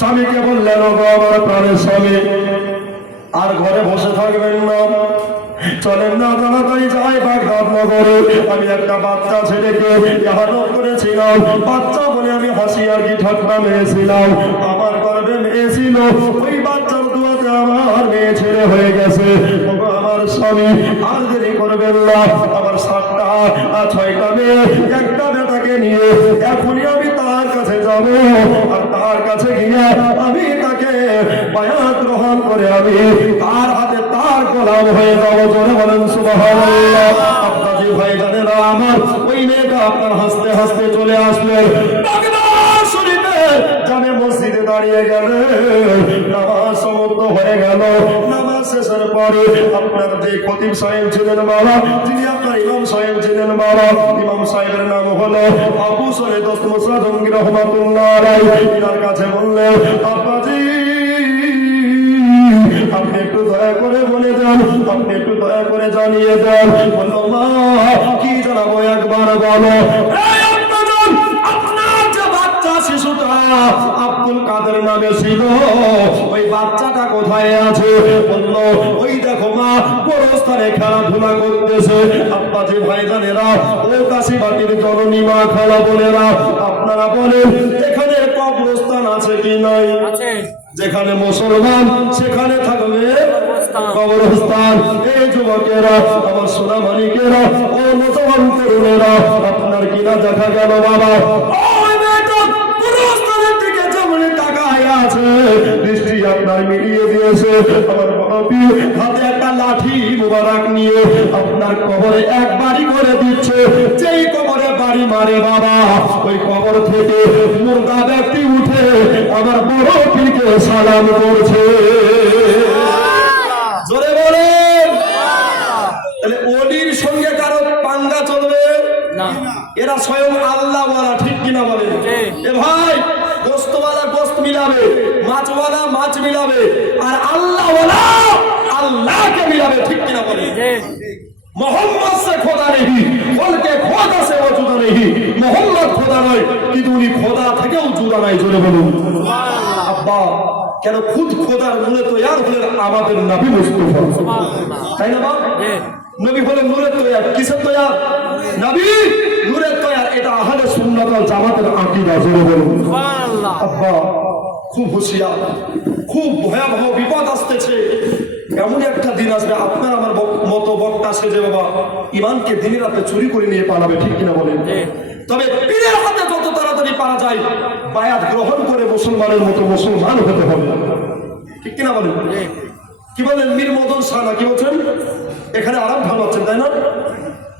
স্বামীকে বললেন, ওগো আমার প্রাণের স্বামী, আর ঘরে বসে থাকবেন না, চলেন না তাড়াতাড়ি যাই বাগদাদ নগরে। আমি একটা বাচ্চা ছেলেকে ইহানত করেছিলাম, বাচ্চা বলে আমি হাসি আর কি ঠাট্টা মেরেছিলাম, আমার গর্ভে মেয়ে ছিল, ওই বাচ্চার দুয়াতে আমার মেয়ে ছেলে হয়ে গেছে। ওগো আমার স্বামী, আর দেরি করবেন না, আমার 7টা আর 6টা মেয়ে, একটা বেটাকে নিয়ে এখনই আমি তার কাছে যাব, আর তার কাছে গিয়ে আমি তাকে বায়াত গ্রহণ করে আমি তার হাতে তার গোলাম হয়ে যাবো। জোরে বলেন সুবহানাল্লাহ। আপনাজি ভাই জানেন আমার, ওই মেয়েটা আপনার হাসতে হাসতে চলে আসলো বাগদাদ শরীফের জামে মসজিদে দাঁড়িয়ে গেলে, নামাজ সমাপ্ত হয়ে গেল। নামাজ শেষের পরে আপনার যে খতিব সাহেব ছিলেন বাবা, যিনি আপনার ইমাম সাহেব ছিলেন বাবা, ইমাম সাহেবের নাম হলো আবু সৈয়দ মুসা জঙ্গি রহমাতুল্লাহ আলাইহি, এর কাছে বললেন, আব্বাজি আপনি একটু দয়া করে বলে দেন, আপনি একটু দয়া করে জানিয়ে দেন। বললো, মা কি জানাবো একবার বলো। আপনার যে বাচ্চা শিশুটা আব্দুল কাদের নামে ছিল, ওই বাচ্চাটা কোথায় আছে? বললো, ওই দেখো মা, গোরস্থানে খেলাধুলা করতেছে। আব্বাজি ভাইজানেরা, ও কাশীবাটির জননী মা খালা বোনেরা, আপনারা বলেন এখানে কবরস্থান আছে কি নাই? যেখানে মুসলমান সেখানে থাকবে কবরস্থান। এই যুবকেরা, আমার সোনা মালিকেরা, ও নতুন তরুণেরা, আপনার কিনা দেখা গেল বাবা ওই মেয়েটা কবরস্থানের দিকে যেমন তাকায় আছে, দৃষ্টি আপনার মিলিয়ে দিয়েছে। আমার বাপি হাতে একটা লাঠি মুবারক নিয়ে আপনার কবরে এক বাড়ি করে দিচ্ছে। যেই কবরে বাড়ি মারে বাবা, ওই কবর থেকে মুর্দা ব্যক্তি উঠে আমার বড় পীরকে সালাম করছে। জোরে বলেন। তাহলে ওলির সঙ্গে কারো পাঙ্গা চলবে না, এরা স্বয়ং আল্লাহ ওয়ালা, ঠিক কিনা বলেন? এ ভাই, গোস্তওয়ালা গোস্ত মিলাবে, মাছওয়ালা মাছ মিলাবে, আর আল্লাহ ওয়ালা আল্লাহকে মিলাবে, ঠিক কিনা বলেন? मोहम्मद से खुदा नहीं, बल्कि खुदा से वो जुदा नहीं। मोहम्मद खुदा नয়, কিন্তু উনি খোদা থেকেও জুদা নাই। জোরে বলুন সুবহানাল্লাহ। আব্বা, কেন খুদ খোদার নূরে তৈয়ার হলেন আমাদের নবী মুস্তাফা, সুবহানাল্লাহ, তাই না বাবা? নবী হলেন নূরে তৈয়ার। কিসের তৈয়ার? নবী নূরে তৈয়ার। এটা আহলে সুন্নাত ওয়াল জামাতের আকীদা। জোরে বলুন সুবহানাল্লাহ। আব্বা, খুব হুঁশিয়ার, খুব ভয়াবহ বিপদ আসতেছে। এমন একটা দিন আসবে আপনার আমার মতো বক্তা সেজে বাবা ইমানকে দিনের রাতে চুরি করে নিয়ে পালাবে, ঠিক কিনা বলেন? তবে পীরের হাতে যত তাড়াতাড়ি পারা যায় বায়াত গ্রহণ করে মুসলমানের মতো মুসলমান হতে হবে, ঠিক কিনা বলেন? কি বলেন মীর মদন শাহ না কি বলছেন? এখানে আরাম ভাবাচ্ছেন, তাই না?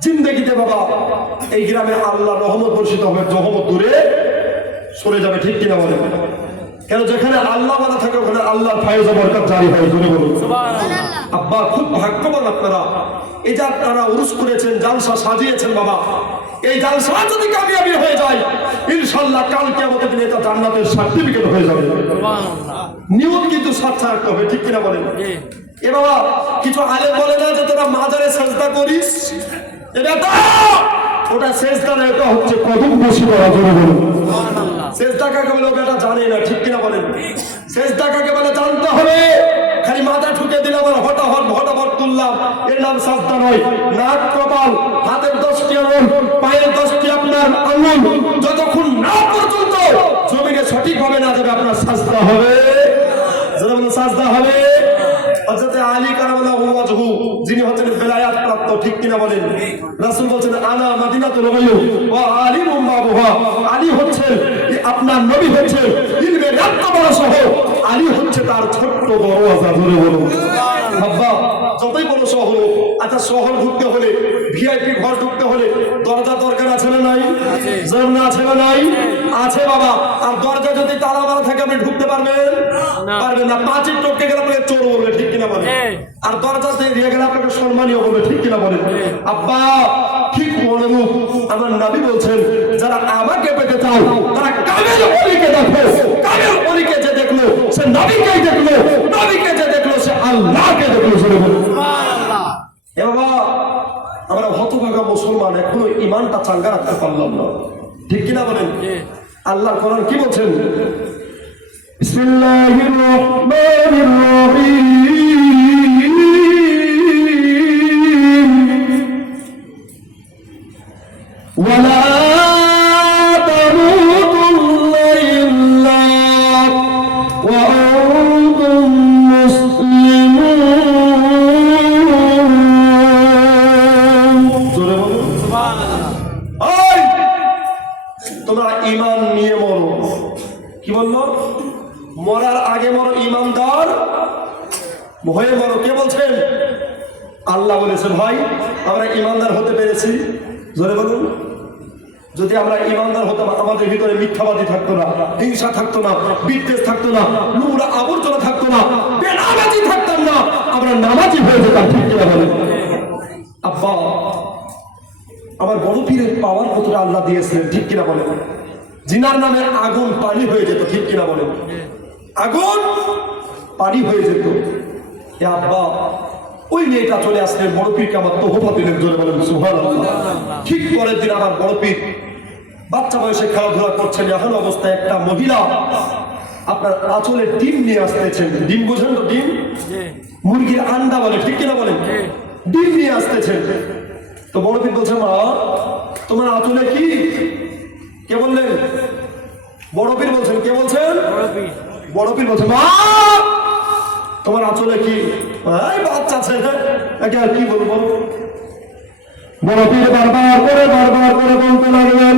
জিন্দেগিতে বাবা এই গ্রামে আল্লাহ রহমত বর্ষিত হবে, রহমত দূরে সরে যাবে, ঠিক কিনা বলেন? কেন যেখানে আল্লাহ বলা থাকে ওখানে আল্লাহর ফয়েজ ও বরকত জারি হয়। জোরে বলুন সুবহানাল্লাহ। আব্বা, খুব ভাগ্যবান আপনারা, এই যে আপনারা উরুস করেছেন, জালসা সাজিয়েছেন বাবা, এই জালসা যদি কামিয়াবি হয়ে যায় ইনশাআল্লাহ কাল কিয়ামতের দিনে এটা জান্নাতের সার্টিফিকেট হয়ে যাবে। সুবহানাল্লাহ। নিয়ত কিন্তু সাথে রাখতে হবে, ঠিক কিনা বলেন? এ বাবা, কিছু আলেম বলে না যে তোরা মাজারে সেজদা করিস, এটা তো ওটা সেজদা না, এটা হচ্ছে কদম বসে করা। জোরে বলুন সুবহানাল্লাহ। সেজদা কাকে বলে ওটা জানে না, ঠিক কিনা বলেন? সেজদা কাকে বলে জানতে হবে। খালি মাথা ঠুকে দিলাম আর হঠাৎ তুললাম, এর নাম সাজদা নয়। নাক, কপাল, হাতের 10টি আঙুল, পায়ের 10টি আপনার আঙুল যতক্ষণ না পর্যন্ত জমিনে সঠিকভাবে না যাবে আপনার সাজদা হবে। যারা বলে সাজদা হবে। হযরত আলী কারামাল্লাহু ওয়াজহু, যিনি হচ্ছেন বেলায়াত প্রাপ্ত, ঠিক কিনা বলেন? রাসূল বলেন আনা মাদিনাতুল গায়ব ওয়া আলিমুম বাবুহা। আলী হচ্ছেন আপনার নবী, হচ্ছেন ইলমের এত বড় শহর, আলী হচ্ছে তার ছোট্ট দরওয়াজা। ধরে বলুন বাবা, যতই বড় শহর, আচ্ছা শহর ঢুকতে হলে, ভিআইপি ঘর ঢুকতে হলে দরজা দরকার আছে না নাই? জান্নাত আছে না নাই? আছে বাবা। আর দরজা যদি তালা মারা থাকে আপনি ঢুকতে পারবেন? পারবেন না। পাঁচিল টপকে গেলে আপনাকে চোর বলবে, ঠিক কিনা বলেন? আর দরজাতে দিয়ে গেলে আপনাকে সম্মানীয় বলবে, ঠিক কিনা বলেন? আব্বা, ঠিক অনুরূপ আমার নবী বলছেন, যারা আমাকে পেতে চাও তারা কামেল ওলিকে দেখো। কামেল ওলিকে যে দেখলো সে নবীকেই দেখলো, নবীকে যে দেখলো সে আল্লাহকে দেখলো। সুবহানাল্লাহ। এ বাবা, আমরা হতভাগা মুসলমান এখনো ইমানটা চাঙ্গা রাখতে পারলাম না, ঠিক কিনা বলেন? আল্লাহর কোরআন কি বলছেন? বিসমিল্লাহির রহমানির রহিম ওয়ালা তামুতুন্না ইল্লা ওয়া আনতুম মুসলিমুন। জোরে বলুন সুবহানাল্লাহ। এই তোমরা ঈমান নিয়ে মরো। কি বললো? মরার আগে মরো ঈমানদার ভয়ে মরো। কে বলছেন? আল্লাহ বলেছেন। ভাই আমরা ঈমানদার হতে পেরেছি? জোরে বলুন। যদি আমরা ঈমানদার হতাম আমাদের ভিতরে মিথ্যাবাদী থাকতো না, হিংসা থাকতো না, বিদ্বেষ থাকতো না, নোংরা আবর্জনা থাকতো না, বেনামাজি থাকতাম না, আমরা নামাজি হয়ে যেতাম। ঠিক কিনা বলেন? আব্বা আমার বড় পীরের পাওয়ার কতটা আল্লাহ দিয়েছিলেন। ঠিক কিনা বলেন? জিনার নামে আগুন পানি হয়ে যেত। ঠিক কিনা বলেন? আগুন পানি হয়ে যেত। এ আব্বা ওই মেয়েটা চলে আসলেন, বড় পীরকে আমার তোহফা দিলেন। জোরে বলেন সুবহানাল্লাহ। ঠিক পরের দিন আমার বড় পীর বাচ্চা বয়সে খেলাধুলা করছেন, এখন অবস্থায় একটা মহিলা আপনার আঁচলে ডিম নিয়ে আসতেছেন। ডিম বোঝেন তো? ডিম মুরগির আন্ডা বলে। ঠিক কিনা বলেন? ডিম নিয়ে আসতেছেন। তো বড় পীর বলছে, মা তোমার আঁচলে কি? কে বললেন? বড় পীর বলছেন। কে বলছেন? বড় পীর বলছেন, মা তোমার আঁচলে কি? বাচ্চা ছেলে আর কি বলবো? বড় পীর বারবার করে বলতে লাগলেন,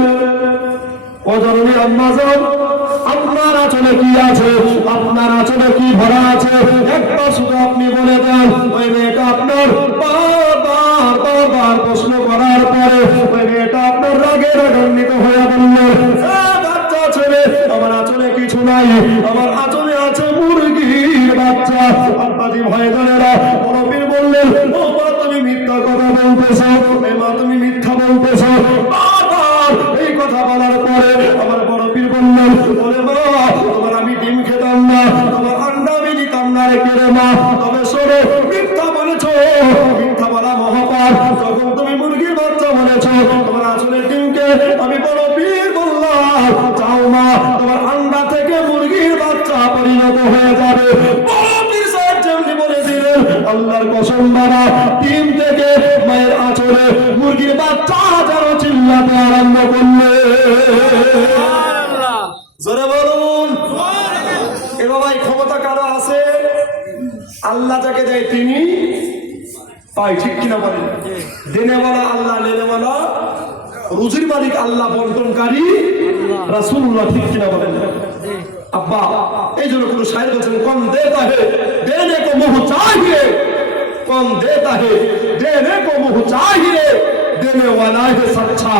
ও জননী আম্মা যান, আপনার আঁচলে কি আছে? আপনার আঁচলে কি ভরা আছে? একবার শুধু আপনি বলে দেন। ওই মেয়েটা আপনার বারবার প্রশ্ন করার পরে ওই মেয়েটা আপনার রাগে রাগান্বিত হয়ে বলল, বাচ্চা ছেলে আমার আঁচলে কিছু নাই, আমার আঁচলে আছে মুরগির বাচ্চা। আব্বাজি ভাইজানেরা বড় পীর বললেন, ও মা তুমি মিথ্যা কথা বলতেছো, মা তুমি মিথ্যা বলতেছো। এই কথা বলার পরে আমার বড় পীর বললেন, বলে মা তোমার আমি ডিম খেতাম না, তোমার আন্ডা আমি নিতাম না রেখে রে মা, তবে শোনো মিথ্যা বলেছো, মিথ্যা বলা মহাপাপ। যখন তুমি মুরগির বাচ্চা বলেছো, তোমার আসলে ডিমকে আমি বড় পীর বললাম, চাও মা তোমার আন্ডা থেকে মুরগির বাচ্চা পরিণত হয়ে যাবে। বড় পীর সাহেব যেমনি বলে দিলেন, আল্লাহর কসম বাবা, ডিম থেকে মায়ের আঁচলে মুরগির বাচ্চা যেন চিল্লাতে আরম্ভ করলে। জোরে বলুন। এ বাবা এই ক্ষমতা কারো আছে? আল্লাহ যাকে দেয় তিনি পাই। ঠিক কিনা বলেন? দেনেওয়ালা আল্লাহ, নেনেওয়ালা রুজির মালিক আল্লাহ, বন্টনকারী রাসূলুল্লাহ। ঠিক কিনা বলেন? আব্বা এই জন্য কোন শায়ের বলছেন, কম দেতা হে দেনে কো মুহ চাহিয়ে, কম দেতা হে দেনে কো মুহ চাহিয়ে, দেনে ওয়ালা হে সচ্চা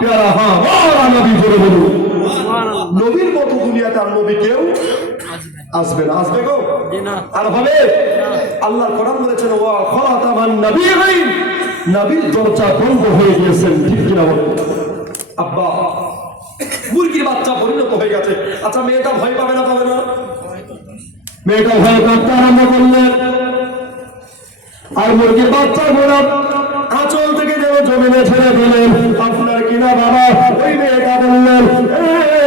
প্যারা হামারা নবী। জোরে বলুন। নবীর মতো দুনিয়াতে আর নবী কেউ আসবে না। আসবে গো? আর হবে? আল্লাহ কোরআন বলেছেন, ওয়া খাতামান নবিয়্যিন, নবীর দরজা বন্ধ হয়ে গিয়েছেন। ঠিক কিনা বলেন? আব্বা মুরগির বাচ্চা পরিণত হয়ে গেছে। আচ্ছা মেয়েটা ভয় পাবে না? পাবে না? মেয়েটা ভয় করতে আরম্ভ করলেন, আর মুরগির বাচ্চা গুলো আঁচল থেকে যেন জমিনে ছেড়ে দিলেন। আপনার কিনা বাবা ওই মেয়েটা বললেন,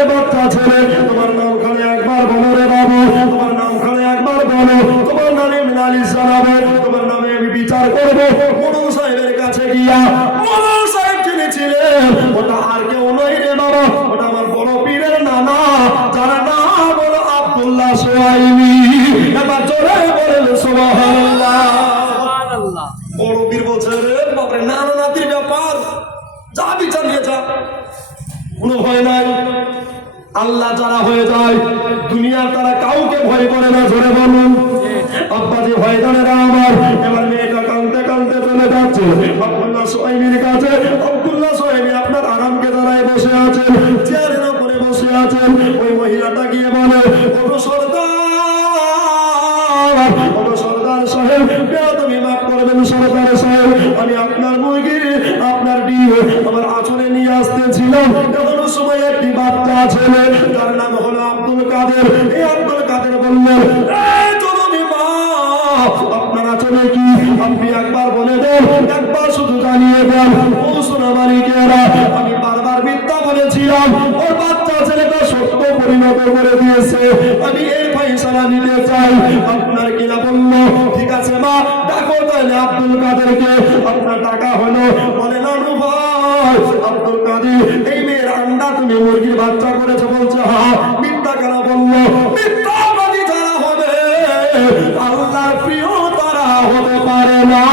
বাচ্চা ছেলে তোমার নাম খানে একবার বলো রে বাবু, তোমার নাম খানে একবার বলো, তোমার নামে নালিশ জানাবো, তোমার নামে আমি বিচার করবো। মোড়ল সাহেবের কাছে গিয়া মোড়ল সাহেব জেনেছিলেন ওটা আর কেউ নয় রে বাবা, ওটা আমার বড় পীরের নানা, যার নাম হলো আব্দুল্লাহ সোয়াইবি। এবার জোরে বলেন সুবহানাল্লাহ। বড় পীর বলছে, রে বাপরে, নানা নাতির ব্যাপার, যা বিচার নিয়ে যা, কোনো ভয় নাই। আল্লাহ যারা হয়ে যায় দুনিয়ার তারা কাউকে ভয় করে না। জোরে বলুন। আব্বাজি ভাইজানেরা আমার, এবার মেয়েটা কাঁদতে কাঁদতে চলে যাচ্ছে আব্দুল্লাহ সোহাইবির কাছে। আব্দুল্লাহ সোহাইবি আপনার আরামকে দাঁড়ায় বসে আছেন, চেয়ারের উপরে বসে আছেন। ওই মহিলাটা গিয়ে বলে, ওগো সর্দার, ওগো সর্দার সাহেব, তুমি মাফ করবেন সর্দার সাহেব, আমি আপনার মুরগির আপনার ডিম আমার আঁচলে নিয়ে আসতেছিলাম, এমন সময় একটি বাচ্চা ছেলে, তার নাম হলো আব্দুল কাদের। এই আব্দুল কাদের বললেন, আপনার আঁচলে কি? আপনি একবার বলে দেন, একবার শুধু জানিয়ে দেন। ও সোনা মালিকেরা, আমি বারবার মিথ্যা বলেছিলাম, ওর বাচ্চা ছেলেটা সত্য পরিণত করে দিয়েছে, আমি এর ফয়সালা নিতে চাই। আপনার কিনা বলল ঠিক আছে মা, ডাকো তাহলে আব্দুল কাদেরকে। আপনার টাকা হলো, বলে নানু ভাই আব্দুল কাদের এই মেয়ের আন্ডা তুমি মুরগির বাচ্চা করেছো। বলছে হ্যাঁ। মিথ্যা কেন বললো? মিথ্যাবাদী যারা হবে আল্লাহর প্রিয় তারা হতে পারে না।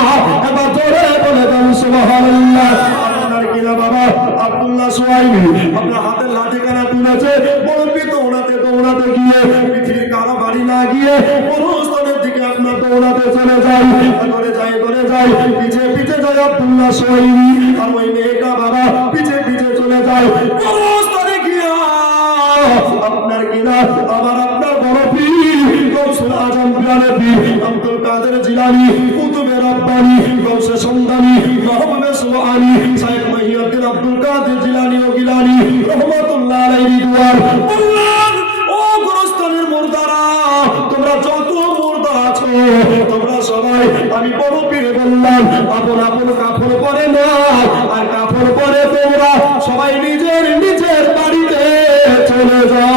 এবার জোরে বলে দেন সুবহানাল্লাহ। আপনার কিনা বাবা আব্দুল্লাহ সুহাইবি আপনার হাতের লাঠি কানা তুলেছে, বলবি দৌড়াতে দৌড়াতে গিয়ে পৃথিবীর কারো বাড়ি না গিয়ে মরুস্থানের দিকে আপনার দৌড়াতে চলে যায়, ধরে যায় পিছে পিছে যায় আব্দুল্লাহ সুহাইবি। আর ওই মেয়েটা বাবা পিছে পিছে চলে যায় মরুস্থানে গিয়া আপনার কিনা আবার আপনার বড় পীর গৌসুল আজম পিরানে পীর আব্দুল কাদের জিলানী কুতুবে রব্বানী গৌসে সন্দানী মাহবুবে সুবহানী শাইখ মহিউদ্দিন আব্দুল কাদের জিলানী ও গিলানী রহমাতুল্লাহ আলাইহি দুয়ার। আল্লাহ ও গোরস্থানের মুর্দারা, তোমরা যত মুর্দা আছো তোমরা সবাই আমি বড় পীরে বললাম আপন আপন কাফন পরে না, আর কাফন পরে তোমরা সবাই নিজের নিজের বাড়িতে চলে যাও।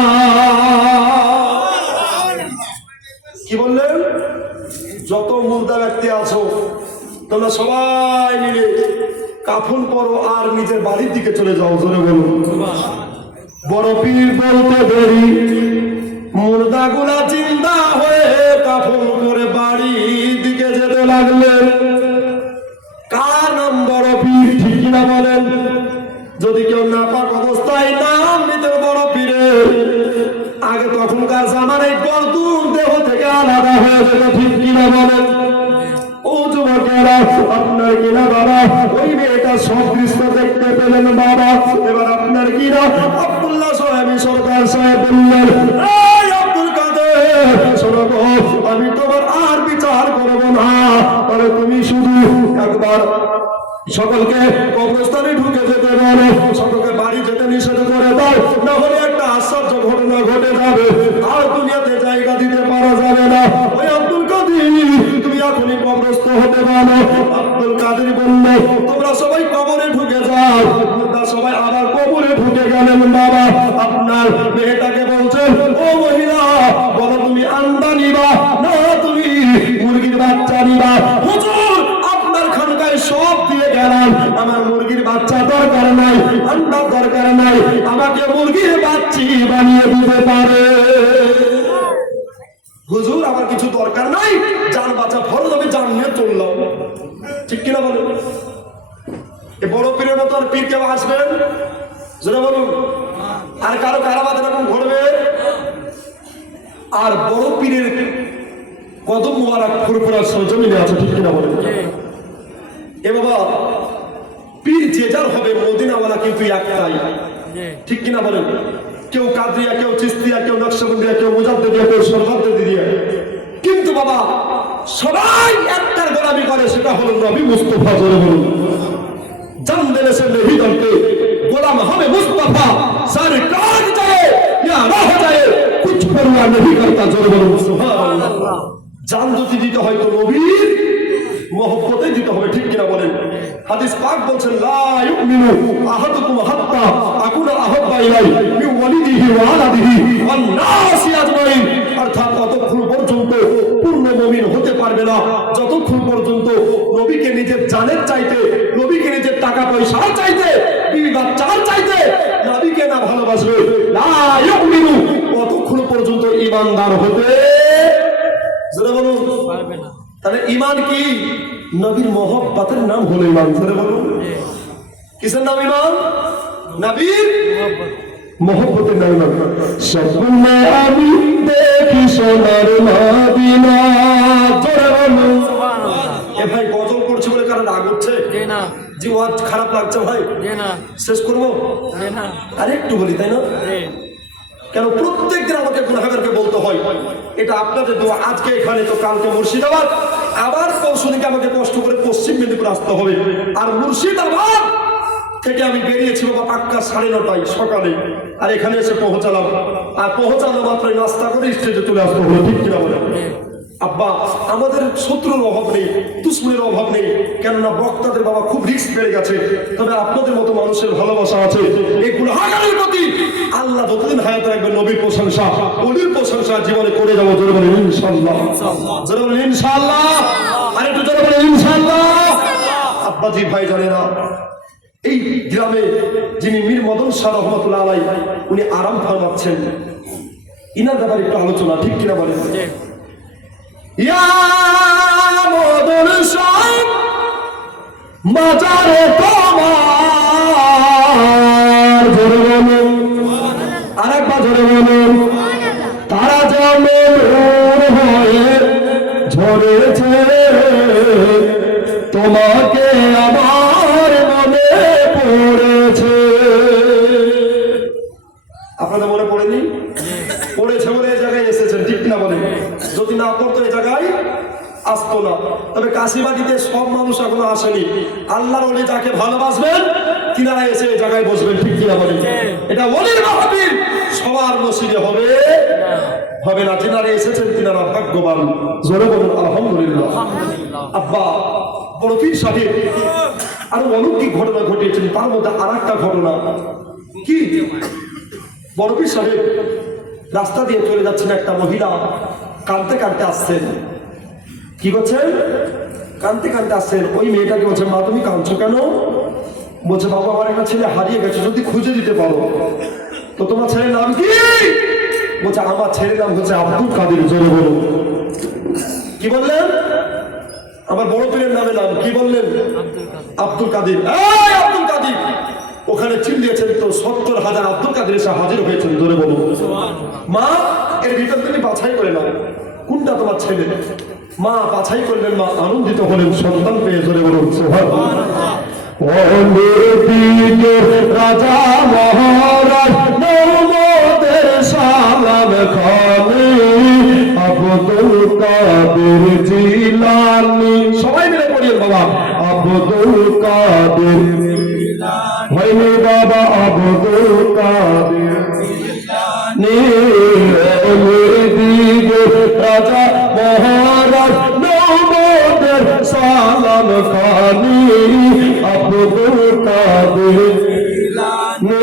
কি বললেন? যত মুর্দা ব্যক্তি আছো তোমরা সবাই মিলে কাফন পরো আর নিজের বাড়ির দিকে চলে যাও। জোরে বলুন। বড় পীর বলতে দেরি মুর্দাগুলা জিন্দা হয়ে কাফন করে বাড়ির দিকে যেতে লাগলেন। কার নাম বড় পীর? ঠিক কিনা বলেন? যদি কেউ নাপাক অবস্থায় নাম নিতেন বড় পীরের, আগে তখনকার জামানায় গর্দুম দেহ থেকে আলাদা হয়ে যেত। ঠিক কিনা বলেন? ও যুবকেরা আপনার কিনা বাবা ওই মেয়েটা সব দৃশ্য দেখতে পেলেন বাবা। এবার আপনার কিনা আব্দুল্লাহ সাহেব সরকার সাহেব বললেন এই আব্দুল কাদের শোনো গো, আমি তোমার আর বিচার করবো না, তবে তুমি শুধু একবার সকলকে কবরস্থানে ঢুকে যেতে বলো, সকলকে বাড়ি যেতে নিষেধ করে দাও, না হলে একটা আশ্চর্য ঘটনা ঘটে যাবে, আর দুনিয়াতে জায়গা দিতে পারা যাবে না। ওই আব্দুল কাদের তুমি এখনই কবরস্থ হতে পারো। আব্দুল কাদের বলল তোমরা সবাই কবরে ঢুকে যাও। সবাই আবার কবরে ঢুকে গেলেন বাবা। আপনার মেয়েটাকে বলছেন ও মহিলা বলো তুমি আন্ডা নিবা না তুমি মুরগির বাচ্চা নিবা? হুজুর আপনার খানকায় সব দিয়ে গেলাম, আমার মুরগির বাচ্চা দরকার নাই, আন্ডা দরকার নাই, আমাকে মুরগির বাচ্চি বানিয়ে দিতে পারে। হুজুর আমার কিছু দরকার নাই, জান বাঁচা ফরজ, আমি জান নিয়ে চললাম। ঠিক কিনা বলুন? এ বড় পীরের মতো আর পীর কেউ আসবেন? যেটা বলুন। আর কারো কারাবাদ এরকম ঘটবে? আর বড় পীরের কদম মুবারক ফুরফুরার সরজমিনে আছে। ঠিক কিনা বলেন? এ বাবা পীর যে যার হবে, মদিনাওয়ালা কিন্তু একটাই। ঠিক কিনা বলেন? কেউ কাদরিয়া, কেউ চিস্তিয়া, কেউ নকশবন্দিয়া, কেউ মুজাদ্দিদিয়া, কেউ শরবতদিদিয়া, কিন্তু বাবা সবাই একটার গোলামি করে, সেটা হলো নবী মুস্তাফা। জোরে বলুন। জান দেনে সে नहीं डरते, গোলাম হবে মুস্তাফা, সরকার চাহে ইয়া রাহ চাহে কুছ পরোয়া नहीं करता। জোরে বলুন সুবহানাল্লাহ। জান যদি দিতে হয় তো নবীর মহব্বতে দিতে হবে। ঠিক কিনা বলেন? হাদিস পাক বলছেন লা ইউমিনু আহাদুকুম হাত্তা আকুনা আহাব্বা ইলাইহি মিন ওয়ালিদিহি ওয়া ওয়ালাদিহি ওয়ান নাসি আজমাইন। অর্থাৎ ততক্ষণ পর্যন্ত পূর্ণ মুমিন হতে পারবে না যতক্ষণ পর্যন্ত নবীকে নিজের জানের চাইতে, নবীকে নিজের টাকা পয়সার চাইতে, বিবি বাচ্চার চাইতে নবীকে না ভালোবাসবে। লা ইউমিনু ততক্ষণ পর্যন্ত ঈমানদার হতে জোরে বলুন পারবে না। তাহলে ঈমান কি? নবীর মহব্বতের নাম হলো ঈমান। জোরে বলুন। কিসের নাম ঈমান? নবীর মহব্বতের নাম ঈমান। স্বপ্নে আমি দেখি সোনার মদিনা। জোরে বলুন সুবহানাল্লাহ। এ ভাই গজল করছে বলে কারণ রাগ হচ্ছে? না। জি ওয়াজ খারাপ লাগছে ভাই? না। শেষ করবো? না। আরে একটু বলি তাই না? কেন প্রত্যেক দিন আমাকে গুনাহগারকে বলতে হয়? এটা আপনাদের দোয়া। আজকে এখানে তো কালকে মুর্শিদাবাদ, আবার পরশুদিকে আমাকে কষ্ট করে পশ্চিম মেদিনীপুর আসতে হবে। আর মুর্শিদাবাদ থেকে আমি বেরিয়েছি বাবা পাক্কা 9:30 সকালে, আর এখানে এসে পৌঁছালাম। আর পৌঁছানো মাত্রই নাস্তা করে স্টেজে চলে আসতে হলো। ঠিক কিনা বলে? আব্বা আমাদের শত্রুর অভাব নেই, দুশ্মনের অভাব নেই, কেননা বক্তাদের বাবা খুব রিস্ক বেড়ে গেছে। তবে আপনাদের মতো মানুষের ভালোবাসা আছে। এই গুনাহগারের প্রতি আল্লাহ আল্লাহ যতদিন হায়াত রাখবে নবীর প্রশংসা ওলির প্রশংসা জীবনে করে যাবো। জোরে বলেন ইনশাআল্লাহ, জোরে বলেন ইনশাআল্লাহ, আর একটু জোরে বলেন ইনশাআল্লাহ। আব্বাজি ভাই জানেরা, এই গ্রামে যিনি মীর মদন শাহ রহমতুল্লাহ আলাইহি উনি আরাম ফরমাচ্ছেন, ইনার ব্যাপারে একটু আলোচনা, ঠিক কিনা বলেন? ইয়া মদন শাহ মাজারে তোমার, জোরে বলুন আরেকবার জোরে বলুন, তারা যেমন হয়ে ঝরেছে তোমাকে আমার মনে পড়েছে। আপনাদের মনে পড়েনি? পড়েছে বলে এই জায়গায় এসেছেন, ঠিক কিনা বলেন? যদি না পড়তো এই জায়গায় আসতো না। তবে কাশিবাড়িতে সব মানুষ এখনো আসেনি। আল্লাহর ওলি যাকে ভালোবাসবেন তিনারা এসে এই জায়গায় বসবেন, ঠিক কিনা বলেন? এটা ওলির মাহফিল, সবার নসিবে হবে হবে না। যিনারা এসেছেন তিনারা ভাগ্যবান। জোরে বলুন আলহামদুলিল্লাহ। আব্বা বড় পীর সাহেব আরো অলৌকিক ঘটনা ঘটিয়েছেন, তার মধ্যে আর একটা ঘটনা কি, বড় পীর সাহেব রাস্তা দিয়ে চলে যাচ্ছেন, একটা মহিলা কাঁদতে কাঁদতে আসছেন। কি করছেন? কাঁদতে কাঁদতে আসছেন। ওই মেয়েটাকে বলছে, মা তুমি কাঁদছো কেন? বলছে, বাবা আমার একটা ছেলে হারিয়ে গেছে, যদি খুঁজে দিতে পারো। তো তোমার ছেলের নাম কি? বলছে, আমার ছেলের নাম হচ্ছে আব্দুল কাদের। জোরে বলুন। কি বললেন? আমার বড় পীরের নামে নাম কি বললেন? আব্দুল কাদের। এই আব্দুল কাদের, ওখানে চিন দিয়েছেন তো 70,000 আব্দুল কাদের এসে হাজির হয়েছেন। জোরে বলুন। মা এর ভিতর তুমি বাছাই করে নাও কোনটা তোমার ছেলে। মা বাছাই করলেন, মা আনন্দিত হলেন সন্তান পেয়ে। জোরে বলুন সুবহানাল্লাহ। রাজা মহারাজ মোহাম্মদের সালাম খানে আব্দুল কাদের জিলানী। সবাই মিলে পড়িয়েন বাবা, আব্দুল কাদের হয়নি বাবা, আব্দুল কাদের জিলানী। রাজা মহারাজ মোহাম্মদের সালাম খানি আব্দুল কাদের জিলানী,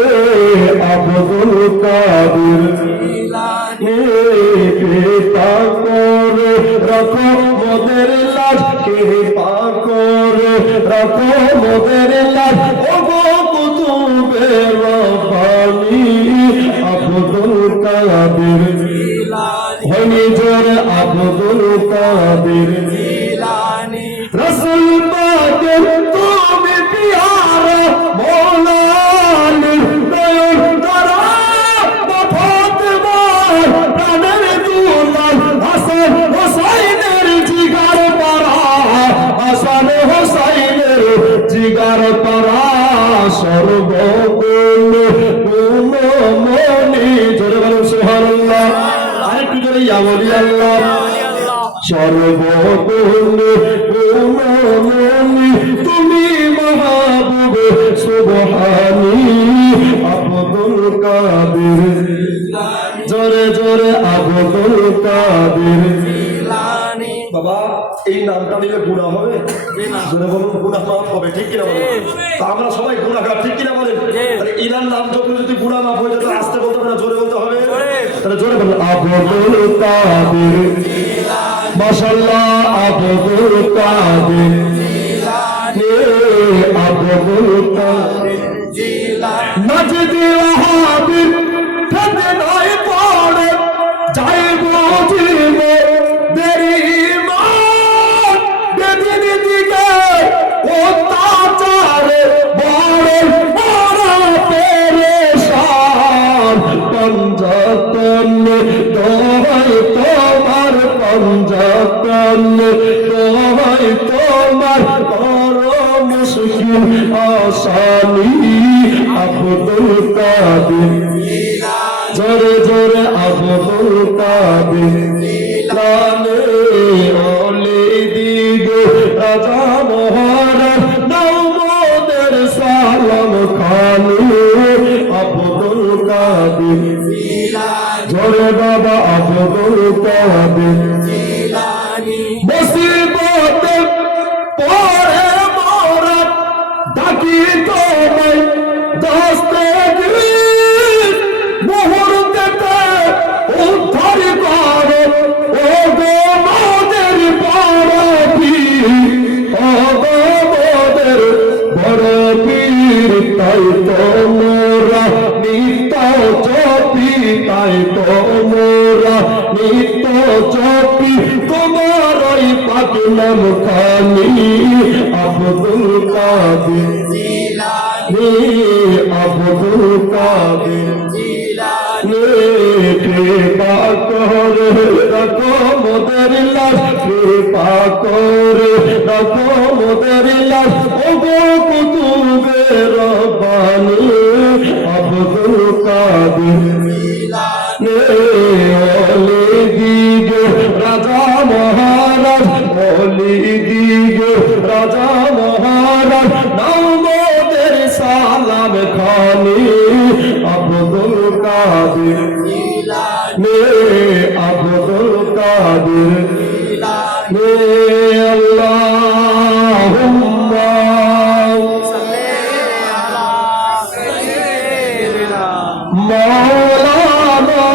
আব্দুল কাদের জিলানী। কৃপা করে রাখো মোদের লাজ, কৃপা করে রাখো মোদের লাজ, ওগো কুতুবে রব্বানী আব্দুল কাদের জিলানী। হয়নি জোরে আব্দুল কাদের জিলানী। রাসূল পাকের তুমি পিয়ারা মওলানা নয়ন তারা ফাতেমার প্রাণের দুলাল হাসান হোসাইনের জিগার পারা, হাসান হোসাইনের জিগার পারা সর্বগুণ গুণমণি। জোরে বলুন সুবহানাল্লাহ। আরেকটু জোরে ইয়া ওলি আল্লাহ। সর্বগুণ গুণমণি তুমি মাহবুব সুবহানী আব্দুল কাদের জিলানী। জোরে জোরে আব্দুল কাদের জিলানী। বাবা এই নামটা নিলে গুনাহ হবে? জোরে বলুন, গুনাহ মাফ হবে, ঠিক কিনা বলেন? তো আমরা সবাই গুনাহগার, ঠিক কিনা বলেন? তাহলে ইনার নাম যখন যদি গুনাহ মাফ হয়ে যেত, আসতে বলতে হবে না, জোরে বলতে হবে? তাহলে জোরে বলুন আব্দুল কাদের জিলানী। মাশাআল্লাহ আব্দুল কাদের জিলানী, আব্দুল কাদের জিলানী। নাজদি ওয়াহাবি ফেতে নয় পড়ে যাইব জীব দেরি মান, বেদিন দিকে অত্যাচারে বড় বড় পেরেশান। পঞ্জাতন দোহাই তোমার, পঞ্জাতন দোহাই তোমার, বড় মুশকিল আসানি আব্দুল কাদের জিলানী। জোরে জোরে আব্দুল কাদের জিলানী। ওলি দিগে রাজা মহারাজ মোহাম্মদের সালাম খানি আব্দুল কাদের জিলানী। জোরে বাবা আব্দুল কাদের জিলানী। মুসিবতে পড়ে মোরা ডাকি তোমায় দস্তে দিল, তাই তোমরা নিত্য জপি, তাই তোমরা নিত্য জপি তোমার ওই পাক নাম খানি আব্দুল কাদের জিলানী, আব্দুল কাদের জিলানী। কৃপা করে রাখো মোদের লাশ, কৃপা করে রাখো মোদের লাশ, ওগো কুতুবে রব্বানী আব্দুল কাদের জিলানী। ওলি দিগে রাজা মহারাজ, ওলি দিগে রাজা মহারাজ, নাও মোদের সালাম খানি আব্দুল কাদের জিলানী, আব্দুল কাদের জিলানী। আল্লাহুম্মা সাল্লি আলা সাইয়্যিদিনা মাওলানা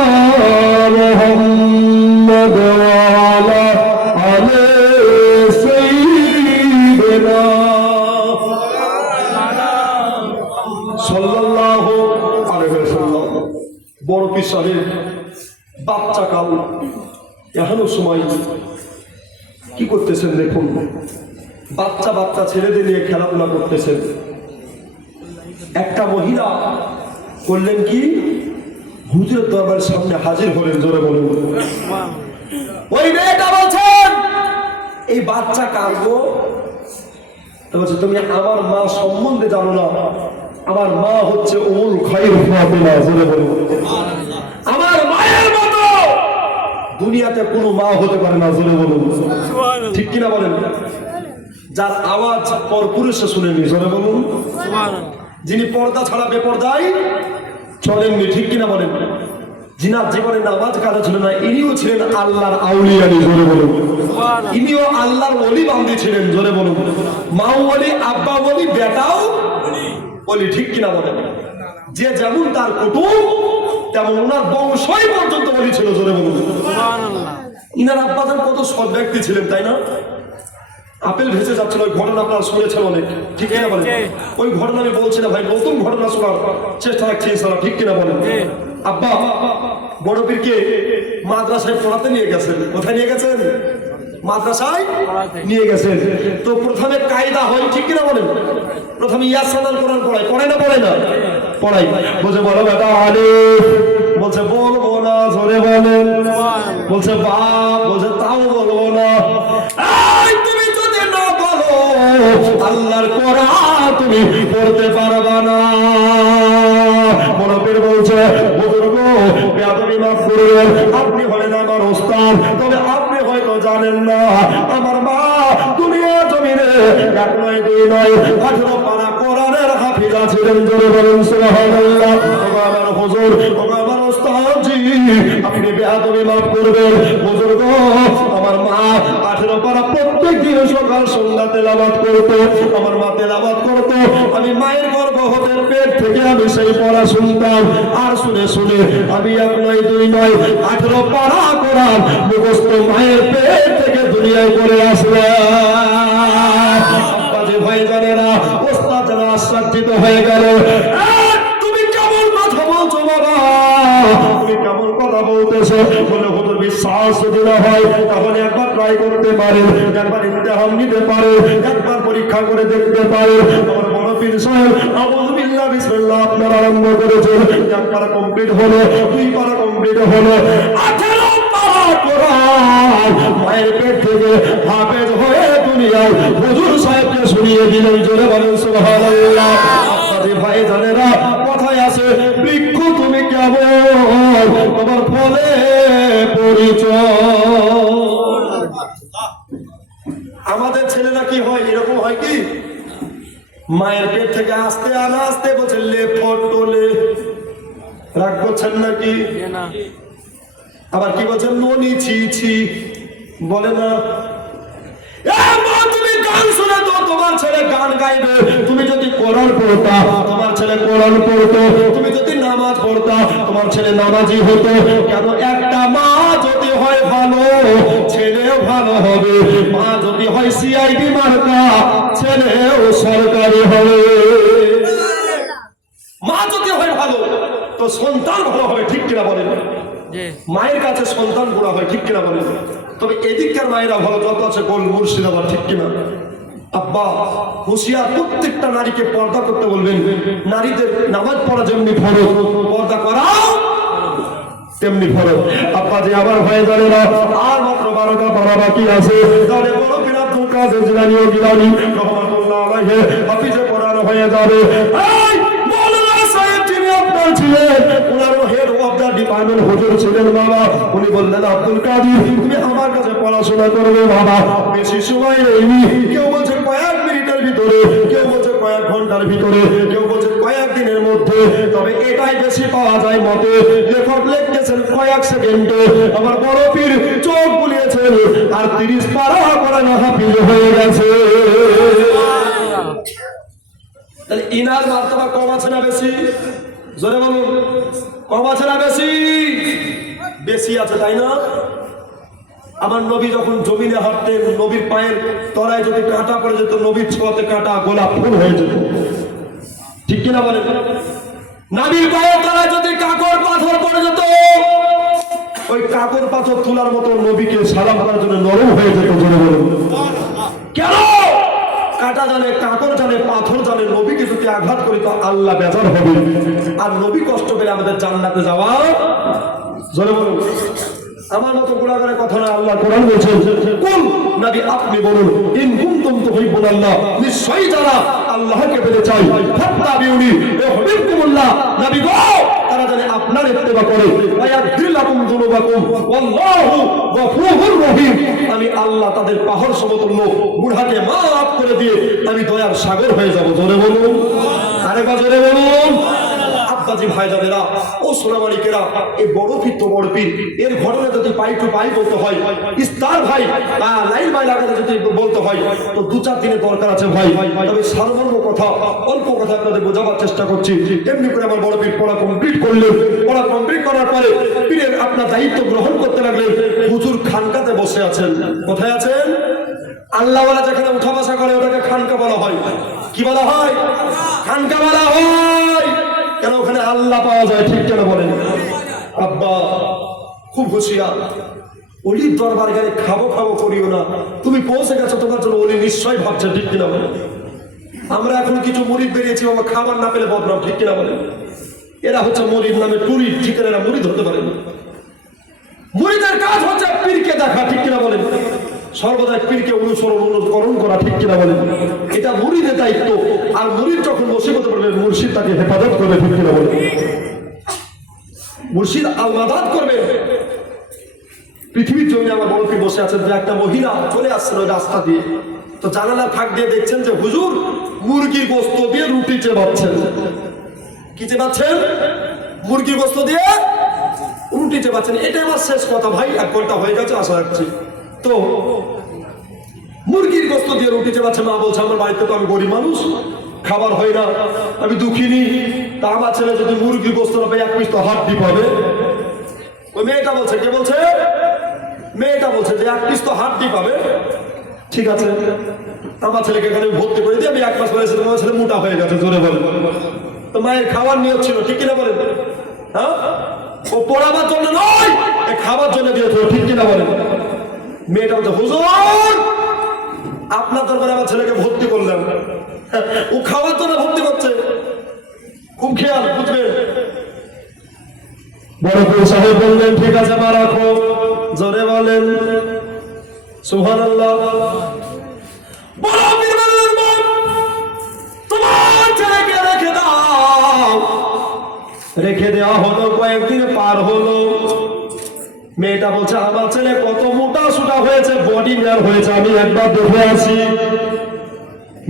মুহাম্মদ ওয়া আলা আলি সাইয়্যিদিনা সাল্লাল্লাহু আলাইহি ওয়াসাল্লাম। বড় পিসারের বাচ্চা কাল এখনো সময় কি করতেছেন দেখুন, বাচ্চা বাচ্চা ছেলেদের নিয়ে খেলাধুলা করতেছেন। একটা মহিলা করলেন কি, হুজুরের দরবারের সামনে হাজির হলেন। জোরে বলুন। ওই মেয়েটা বলছেন এই বাচ্চা কার গো? বলছে তুমি আমার মা সম্বন্ধে জানো না, আমার মা হচ্ছে উমুল খায়র ফাতিমা। জোরে বলুন। আমার মায়ের মতো দুনিয়াতে কোনো মা হতে পারে না। জোরে বলুন, ঠিক কিনা বলেন? যার আওয়াজ পর পুরুষে শুনেনি। জোরে বলুন। যিনি পর্দা ছাড়া বেপর্দায় চলেননি। ঠিক কিনা বলেন? যিনার জীবনে নামাজ কাজা ছিল না, ইনিও ছিলেন আল্লাহর আউলিয়া। জোরে বলুন। ইনিও আল্লাহর ওলি বান্দী ছিলেন। জোরে বলুন। মাও ওলি, আব্বা ওলি, বেটাও ওলি। ঠিক কিনা বলেন? যে যেমন তার কুটুম তেমন ওনার বংশই পর্যন্ত ওলি ছিল। জোরে বলুন। ইনার আব্বাজান কত সৎ ব্যক্তি ছিলেন, তাই না? আপেল ভেসে যাচ্ছিল, ওই ঘটনা আপনারা শুনেছেন অনেক। ঠিক কিনা বলেন? ওই ঘটনা আমি বলছি না ভাই, নতুন ঘটনা শোনার চেষ্টা রাখছি ইনশাআল্লাহ। ঠিক কিনা বলেন? আব্বা বড় পীরকে মাদ্রাসায় পড়াতে নিয়ে গেছেন। কোথায় নিয়ে গেছেন? মাদ্রাসায় নিয়ে গেছেন। তো প্রথমে কায়দা হয়। ঠিক কিনা বলেন? প্রথমে ইয়াসানাল কোরআন পড়ায়, পড়ে না পড়ে না? পড়াই। বলছে বলো বেটা আলিফ, বলছে বলবো না। জোরে বলেন। বলছে বা, বলছে তাও বলবো না। তুমি যদি না বলো আল্লাহর কোরআন তুমি পড়তে পারবা না। বড় পীর বলছে বুজুর্গ বেয়াদবি মাফ করবেন, আপনি হলেন আমার ওস্তাদ, তবে আপনি হয়তো জানেন না আমার মা দুনিয়া জমিনে এক নয় দুই নয় 18 পারা কোরআনের হাফিজা ছিলেন। জোরে বলেন সুবহানাল্লাহ। আমার হুজুর, আমার ওস্তাদ জি, আপনি বেয়াদবি মাফ করবেন। বুজুর্গ আমার মা 18 পারা প্রত্যেক দিন সকাল সন্ধ্যা তেলাওয়াত করতো। আমার মা তেলাওয়াত করতো, আমি মায়ের গর্ভ হতে পেট থেকে আমি সেই পড়া শুনতাম। আর শুনে শুনে আমি এক নয় দুই নয় 18 পারা কোরআন মুখস্থ মায়ের পেট থেকে দুনিয়ায় করে আসলাম। আব্বাজি ভাইজানেরা, ওস্তাদরা আশ্চর্যিত হয়ে গেল। তুমি কেমন কথা বলছো বাবা, তুমি কেমন কথা বলতেছো? বলে হুজুর বিশ্বাস যদি না হয় তাহলে একবার ট্রাই করতে পারেন, একবার ইমতিহান নিতে পারেন, একবার পরীক্ষা করে দেখতে পারেন। আমার বড় পীর সাহেব আউযু বিল্লাহ বিসমিল্লাহ আপনারা আরম্ভ করেছেন। এক পারা কমপ্লিট হলো, দুই পারা কমপ্লিট হলো, 18 পারা কোরআন মায়ের পেট থেকে হাফেজ হয়ে দুনিয়ায় হুজুর সাহেবকে শুনিয়ে দিলেন। জোরে বলেন সুবহানাল্লাহ। আপনাদের ভাই জানেরা, কথায় আছে বৃক্ষ তুমি কেমন তোমার ফলে পরিচয়। আমাদের ছেলেরা কি হয়, এরকম হয় কি, মায়ের পেট থেকে আসতে আনা আসতে বলছে লে ফটোলে, রাগ করছেন নাকি? আবার কি বলছেন ননি ছি ছি, বলে না? তুমি গান শুনে তো তোমার ছেলে গান গাইবে। তুমি যদি কোরআন পড়তা তোমার ছেলে কোরআন পড়তো। তুমি যদি নামাজ পড়তা তোমার ছেলে নামাজি হতো। কেন? একটা মা যদি হয় ভালো ছেলেও ভালো হবে, মা যদি হয় সিআইডি মার্কা ছেলেও সরকারি হবে। মা যদি হয় ভালো তো সন্তান ভালো হবে, ঠিক কিনা বলেন? মায়ের কাছে সন্তান বুড়া হয়, ঠিক কিনা বলেন? তবে এদিককার মায়েরা ভালো, যত আছে গোল মুর্শিদাবাদ, ঠিক কিনা? আব্বা হুঁশিয়ার, প্রত্যেকটা নারীকে পর্দা করতে বলবেন। নারীদের নামাজ পড়া যেমনি ফরজ, পর্দা করাও তেমনি ফরজ। আব্বা যে আবার হয়ে যাবে না, আর মাত্র 12টা পড়া বাকি আছে। তাহলে বড় পীর আব্দুল কাদের জিলানী ও গিলানী রহমাতুল্লাহ আলাইহি হাফিজে কোরআন হয়ে যাবে। এই মাওলানা সাহেব যিনি আপনার ছিলেন, ওনার হেড অফ দা ডিপার্টমেন্ট হুজুর ছিলেন বাবা। উনি বললেন আব্দুল কাদের তুমি আমার কাছে পড়াশোনা করবে বাবা, বেশি সময় নেই। কেউ বলছে কয়েক মিনিটের ভিতরে, কেউ বলছে কয়েক ঘন্টার ভিতরে, কেউ বলছে কয়েক দিনের মধ্যে, তবে এটাই বেশি পাওয়া যায় মতে। লেখক লিখতেছেন কয়েক সেকেন্ডে। আমার বড় পীর চোখ বুলিয়েছেন আর 30 পারা কোরআন হাফিজ হয়ে গেছে। তাহলে ইনার মার্তবা কম আছে না বেশি? জোরে বলুন, কম আছে না বেশি? বেশি আছে, তাই না? আমার নবী যখন জমিনে হাঁটতেন, নবীর পায়ের তলায় যদি কাঁটা পড়ে যেত, নবীর ছোঁয়াতে কাঁটা গোলাপ ফুল হয়ে যেত, ঠিক কিনা বলেন? নবীর পায়ের তলায় যদি কাকর পাথর পড়ে যেত, ওই কাকর পাথর তোলার মতো নবীকে সালাম করার জন্য নরম হয়ে যেত। জোরে বলুন কেন? কাঁটা জানে, কাকর জানে, পাথর জানে, নবীকে যদি আঘাত করি তো আল্লাহ বেজার হবে, আর নবী কষ্ট পেলে আমাদের জান্নাতে যাওয়া। জোরে বলুন। আমার মতো গুণাগারের কথা না, আল্লাহ কোরআন বলছেন, কুল নবী আপনি বলুন, ইন কুনতুম তুহিব্বুনাল্লাহ, নিশ্চয়ই যারা আল্লাহকে পেতে চায়, ফাত্তাবিউনি ইউহিব্বুকুমুল্লাহ, নবী গো তারা জানে আপনার ইত্তেবা করে, ওয়া ইয়াগফির লাকুম যুনুবাকুম ওয়াল্লাহু গফুরুর রহিম, আমি আল্লাহ তাদের পাহাড় সমতুল্য গুনাহকে মাফ করে দিয়ে আমি দয়ার সাগর হয়ে যাব। জোরে বলুন, আরেকবার জোরে বলুন। আব্বাজি ভাইজানেরা ও সোনামানিকেরা, এই বড় পীর তো বড় পীর, এর ঘটনা যদি পাই টু পাই বলতে হয়, ইস্তার ভাই লাইন বাই লাগাতে যদি বলতে হয় তো 2-4 দিনের দরকার আছে ভাই। তবে সারমর্ম কথা, অল্প কথা আপনাদের বোঝাবার চেষ্টা করছি। এমনি করে আমার বড় পীর পড়া কমপ্লিট করলেন। পড়া কমপ্লিট করার পরে পীরের আপনার দায়িত্ব গ্রহণ করতে লাগলেন। হুজুর খানকাতে বসে আছেন। কোথায় আছেন? আল্লাহওয়ালা যেখানে উঠা বসা করে ওটাকে খানকা বলা হয়। কি বলা হয়? খানকা বলা হয়। কেন? ওখানে আল্লাহ পাওয়া যায়, ঠিক কেন বলেন? আব্বা খুব হুঁশিয়ার, অলির দরবার গেলে খাবো খাবো করিও না। তুমি পৌঁছে গেছো, তোমার জন্য অলি নিশ্চয় ভাবছে, ঠিক কিনা বলেন? আমরা এখন কিছু মুরিদ বেরিয়েছি বাবা, খাবার না পেলে বদনাম, ঠিক কিনা বলেন? এরা হচ্ছে মুরিদ নামে টুরি, ঠিক এরা মুরিদ হতে পারে না। মুরিদের কাজ হচ্ছে পীরকে দেখা, ঠিক কিনা বলেন? সর্বদাই পীরকে অনুকরণ করা, ঠিক কিনা বলেন? এটা মুরিদের দায়িত্ব। আর মুরিদ যখন মুসিবতে পড়বে, মুর্শিদ তাকে হেফাজত করবে, ঠিক কিনা বলেন? মুর্শিদ আলমাদাত করবে। পৃথিবীর জন্য আমার বড় পীর বসে আছেন, একটা মহিলা চলে আসছেন ওই রাস্তা দিয়ে, তো জানালার ফাঁক দিয়ে দেখছেন যে হুজুর মুরগির গোস্ত দিয়ে রুটি চেবাচ্ছেন। কি চেবাচ্ছেন? মুরগির গোস্ত দিয়ে রুটি চেবাচ্ছেন। এটাই আমার শেষ কথা ভাই, 1 ঘন্টা হয়ে গেছে, আশা রাখছি। তো মুরগির গোস্ত দিয়ে রুটি চেবাচ্ছে। মা বলছে আমার বাড়িতে তো আমি গরিব মানুষ, খাবার হয় না, আমি দুঃখিনী, তা আমার ছেলে যদি মুরগির গোস্ত না পাই 1 পিস তো হাড্ডি পাবে। ওই মেয়েটা বলছে, কে বলছে? মেয়েটা বলছে যে 1 পিস তো হাড্ডি পাবে। ঠিক আছে, আমার ছেলেকে এখানে ভর্তি করে দিয়ে আমি 1 মাস পরে এসে তোমার ছেলে মোটা হয়ে গেছে। জোরে বলেন। তো মায়ের খাবার নিয়োগ ছিল, ঠিক কিনা বলেন? হ্যাঁ, ও পড়াবার জন্য নয়, খাবার জন্য দিয়েছিল, ঠিক কিনা বলেন? মেয়েটা বলছে হুজুর আপনার দরবারে আমার ছেলেকে ভর্তি করলাম, ও খাওয়ার জন্য ভর্তি করছে। খুব খেয়াল, বুঝবেন? বড় পীর সাহেব বললেন ঠিক আছে মা রাখো। জোরে বলেন সুবহানাল্লাহ। বড় পীর বললেন মা তোমার ছেলেকে রেখে দাও। রেখে দেওয়া হলো, কয়েকদিন পার হলো। মেয়েটা বলছে আমার ছেলে কত মোটা সোটা হয়েছে, বডি বিয়ার হয়েছে, আমি একবার দেখে আসি।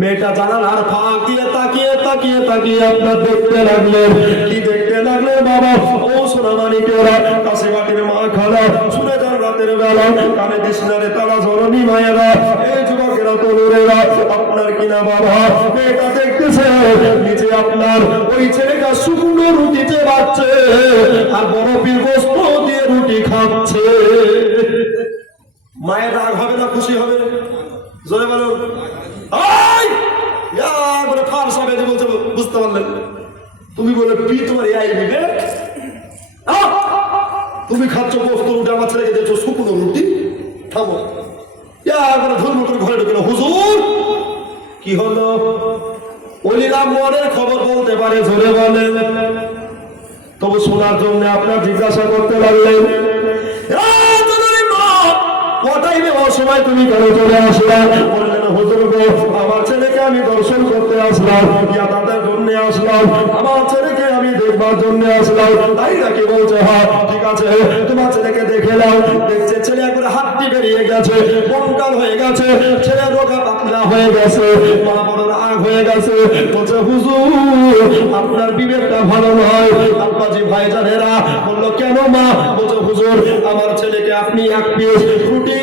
মেয়েটা জানালার ফাঁক দিয়ে তাকিয়ে তাকিয়ে তাকিয়ে আপনার দেখতে লাগলেন। কি দেখতে লাগলেন বাবা? ও সোনামানিকেরা, কাছে বাটির মা খালা, শুনে যান রাতের বেলা, কানে দিশনারে তারা জননী মায়েরা, এই যুবকেরা তরুণেরা, আপনার কিনা বাবা মেয়েটা দেখতেছে নিচে আপনার ওই ছেলেটা শুকনো রুটি চেবাচ্ছে আর বড় পীর গোস্ত দিয়ে রুটি খাচ্ছে। মায়ের রাগ হবে না খুশি হবে? জোরে বলুন। বুঝতে পারলেন? তুমি বলে পি তোমার এই মিলে তুমি খাচ্ছ গোস্ত রুটি, আমার ছেলেকে দিয়েছো শুকনো রুটি। থামো, ধর্ম করে ঘরে ঢুকে না। হুজুর কি হলো? ওলিরা মনের খবর বলতে পারে, জোরে বলেন। তবু শোনার জন্য আপনার জিজ্ঞাসা করতে লাগলেন, সময় তুমি কেন চলে আসলে? বললেন হুজুর গো, আমার ছেলেকে আমি দর্শন করতে আসলাম, তাদের জন্য আসলাম, আমার ছেলেকে আমি দেখবার জন্য আসলাম। তাই নাকি? বলছে হ্যাঁ। ঠিক আছে, তোমার ছেলেকে দেখে নাও। দেখছে ছেলে একবারে হাতটি বেরিয়ে গেছে, কঙ্কাল হয়ে গেছে, ছেলে রোগা পাতলা হয়ে গেছে, মা বড় রাগ হয়ে গেছে। বলছে হুজুর আপনার বিবেকটা ভালো নয়। আব্বাজি ভাইজানেরা বললো কেন মা? বলছে হুজুর আমার ছেলেকে আপনি এক পিস রুটি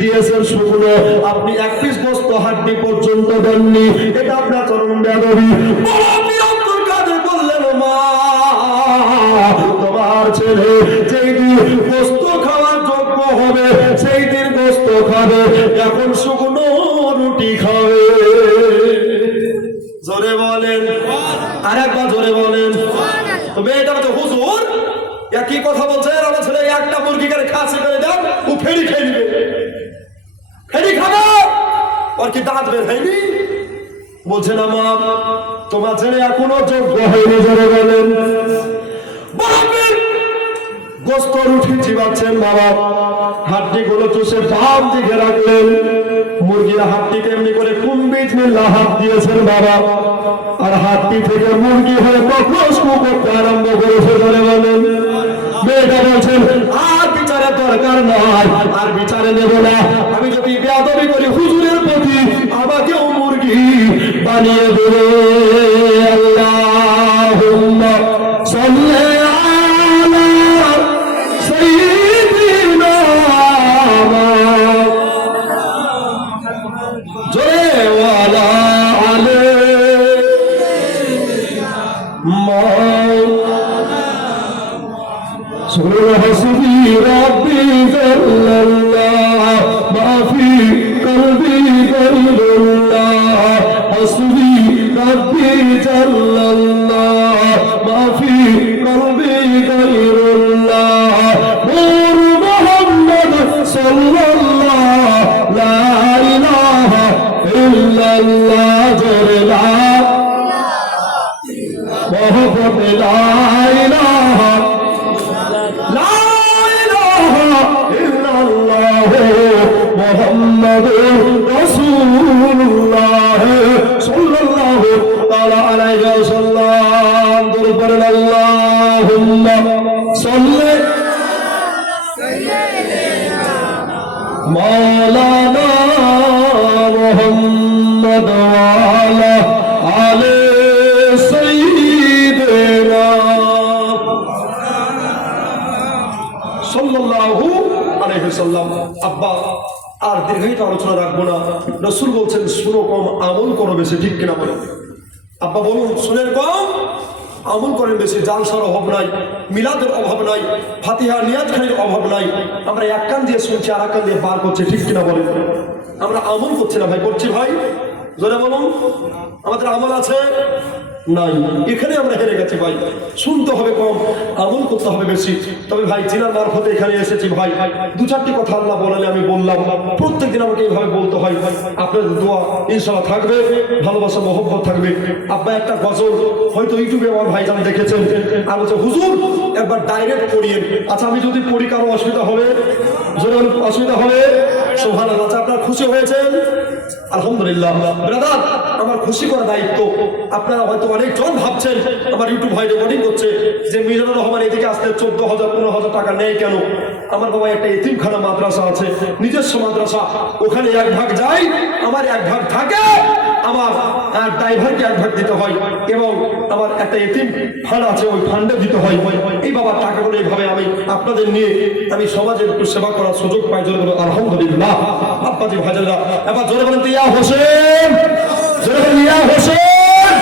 দিয়েছেন শুকনো, আপনি এক পিস গোস্ত হাড্ডি পর্যন্ত দেননি, এটা আপনার চরম বেয়াদবি। বললেন মা তোমার ছেলে যেই দিন গোস্ত খাওয়ার যোগ্য হবে সেই দিন গোস্ত খাবে, এখন শুকনো রুটি খাবে। জোরে বলেন, আর একবার জোরে বলেন। তবে এটা হচ্ছে হুজুর একই কথা বলছে, আমার ছেলে একটা মুরগি করে খাসি করে দেন, ও ফেরি খেয়ে নিবে, ফেরি খাবে, ওর কি দাঁত বের হয়নি? বলছে না মা তোমার ছেলে এখনো যোগ্য হয়নি। জোরে বলেন। গোস্ত রুটি চিবাচ্ছেন বাবা, হাড্ডি গুলো চুষে বাম দিকে রাখলেন, মুরগির হাড্ডিতে এমনি করে কুম্বিজ মিল্লা হাত দিয়েছেন বাবা, আর হাড্ডি থেকে মুরগি হয়ে প্রশ্ন করতে আরম্ভ করেছে। ধরে বলেন। মেয়েটা বলছেন আর বিচারের দরকার নয়, আর বিচারে নেব না, আমি যদি বেয়াদবি করি হুজুরের প্রতি আমাকেও মুরগি বানিয়ে দেবে। আল্লাহুম্মা সাল্লি حسبي ربي جل الله ما في قلبي غير الله، حسبي ربي جل الله ما في قلبي غير الله، نور محمد صلى الله لا إله إلا الله، جل الله محمد لا إله মুহাম্মাদুর রাসূলুল্লাহ সাল্লাল্লাহু তাআলা আলাইহি ওয়াসাল্লাম। দরুদ পড়েন আল্লাহুম্মা সাল্লি মাওলানা মুহাম্মদ ওয়া আলা আলি সাইয়্যিদিনা সাল্লাল্লাহু আলাইহি ওয়াসাল্লাম। আব্বা আর দীর্ঘায়িত আলোচনা রাখবো না। রাসূল বলছেন শুনো কম আমল করো বেশি, ঠিক কিনা বলেন? আব্বা বলুন শুনেন কম আমল করেন বেশি। জালসার অভাব নাই, মিলাদের অভাব নাই, ফাতিহা নিয়াজখানির অভাব নাই। আমরা এক কান দিয়ে শুনছি আর এক কান দিয়ে বার করছি, ঠিক কিনা বলেন? আমরা আমল করছি না ভাই, করছি ভাই? জোরে বলুন। আমাদের আমল আছে নাই, এখানে আমরা হেরে গেছি ভাই। শুনতে হবে কম, আমল করতে হবে বেশি। তবে ভাই জিনার মারফতে এখানে এসেছি ভাই, দু চারটি কথা আল্লাহ বলালে আমি বললাম। প্রত্যেকদিন আমাকে এইভাবে বলতে হয়। আপনাদের দোয়া ইনশাআল্লাহ থাকবে, ভালোবাসা মহব্বত থাকবে। আব্বা একটা গজল হয়তো ইউটিউবে আমার ভাইজান দেখেছেন, আর বলছে হুজুর একবার ডাইরেক্ট পড়িয়েন। আচ্ছা আমি যদি পড়ি কারো অসুবিধা হবে? অসুবিধা হবে? সুবহানাল্লাহ। আচ্ছা আপনারা খুশি হয়েছেন? আলহামদুলিল্লাহ। ব্রাদার আমার খুশি করা দায়িত্ব। আপনারা হয়তো অনেকজন ভাবছেন আমার ইউটিউব ভাই রেকর্ডিং করছে যে মিজানুর রহমান এদিকে আসতে 14,000 15,000 টাকা নেই কেন? আমার বাবা একটা এতিমখানা মাদ্রাসা আছে, নিজস্ব মাদ্রাসা, ওখানে এক ভাগ যায়, আমার এক ভাগ থাকে, আমার ড্রাইভারকে এক ভাগ দিতে হয়, এবং আমার একটা এতিম ফান্ড আছে, ওই ফান্ডে দিতে হয়। এই বাবার টাকাগুলো এইভাবে আমি আপনাদের নিয়ে আমি সমাজের একটু সেবা করার সুযোগ পাই। জোরে বলুন আলহামদুলিল্লাহ। আব্বাজি ভাইজানরা এবার জোরে বলেন ইয়া হোসেন, জোরে বলেন ইয়া হোসেন।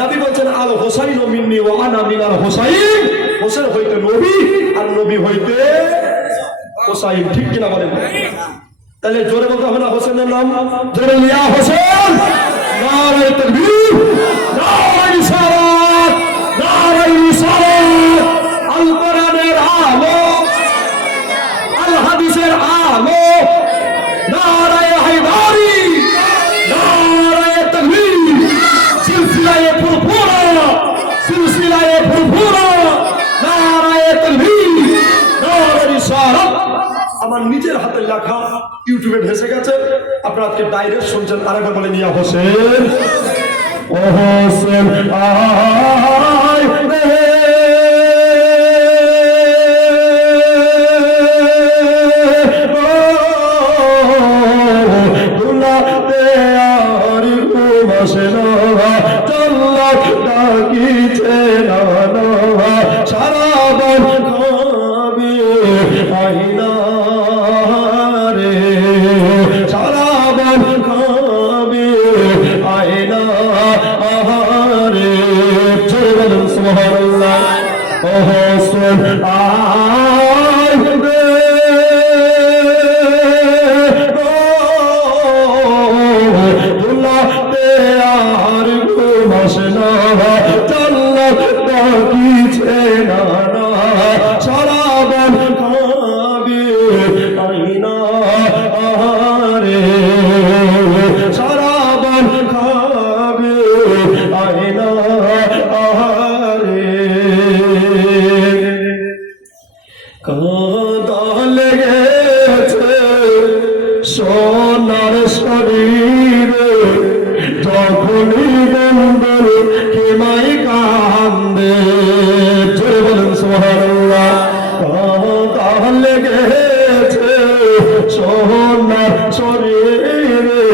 নবী বলছেন আল হোসাইন মিন্নি ওয়া আনা মিনাল হোসাইন। হোসেন হইতে নবী আর নবী হইতে হোসাইন, ঠিক কিনা বলেন? তাহলে জোরে বলতে হবে না হোসেনের নাম? জোরে ইয়া হোসেন, নারে তাকবীর, নারে রিসালাত, ডুবে ভেসে গেছে। আপনারা আজকে ডাইরেক্ট শুনছেন। আরেকবার বলে নিয়া হোসেন, ও হোসেন আয় রে, দুলাতে আর ঘুম আসে না, জাল্লাত ডাকিছে না, সারা বন খাবে আইনা রে, সারা বন খাবে আইনা রে। জোরে বলুন সুবহানাল্লাহ। ও হোসেন আয় রে, দুলাতে আর ঘুম আসে না, জাল্লাত ডাকিছে না, সারা বন খাবে আইনা রে, সারা বন খাবে আইনা রে। কাঁদা লেগেছে সোনার শরীরে, যখনই বন্ধুর হিমাই কান্দে। জোরে বলুন সুবহানাল্লাহ। কাঁদা লেগেছে সোনার শরীরে,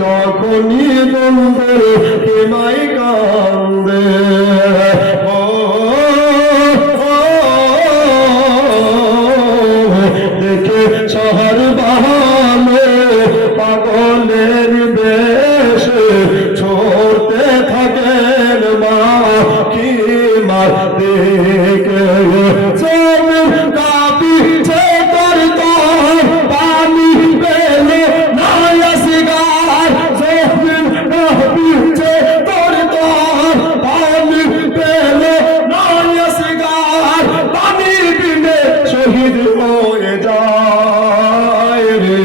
যখনই বন্ধুর হিমাই কান্দে। দেখে শহর বাহালে পাগলের বেশে ছোটে থাকেন মা কি মার দেখে, জমিন কাঁপিছে তোর তোর, পানি পেলে নাই আসিগার, জমিন কাঁপিছে তোর তোর, পানি পেলে নাই আসিগার, পানি বিনে শহীদ হয়ে যায় রে।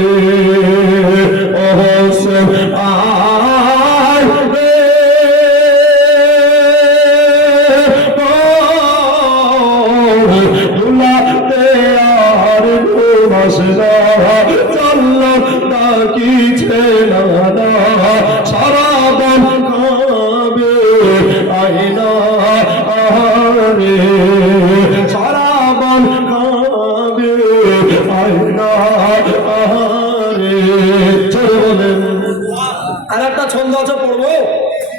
ও হোসেন আয় রে, দুলাতে আর ঘুম আসে না, জাল্লাত ডাকিছে না, সারা বন খাবে আইনা রে, সারা বন খাবে আইনা রে। চলে বলেন। আর একটা ছন্দ আছে, পড়বো,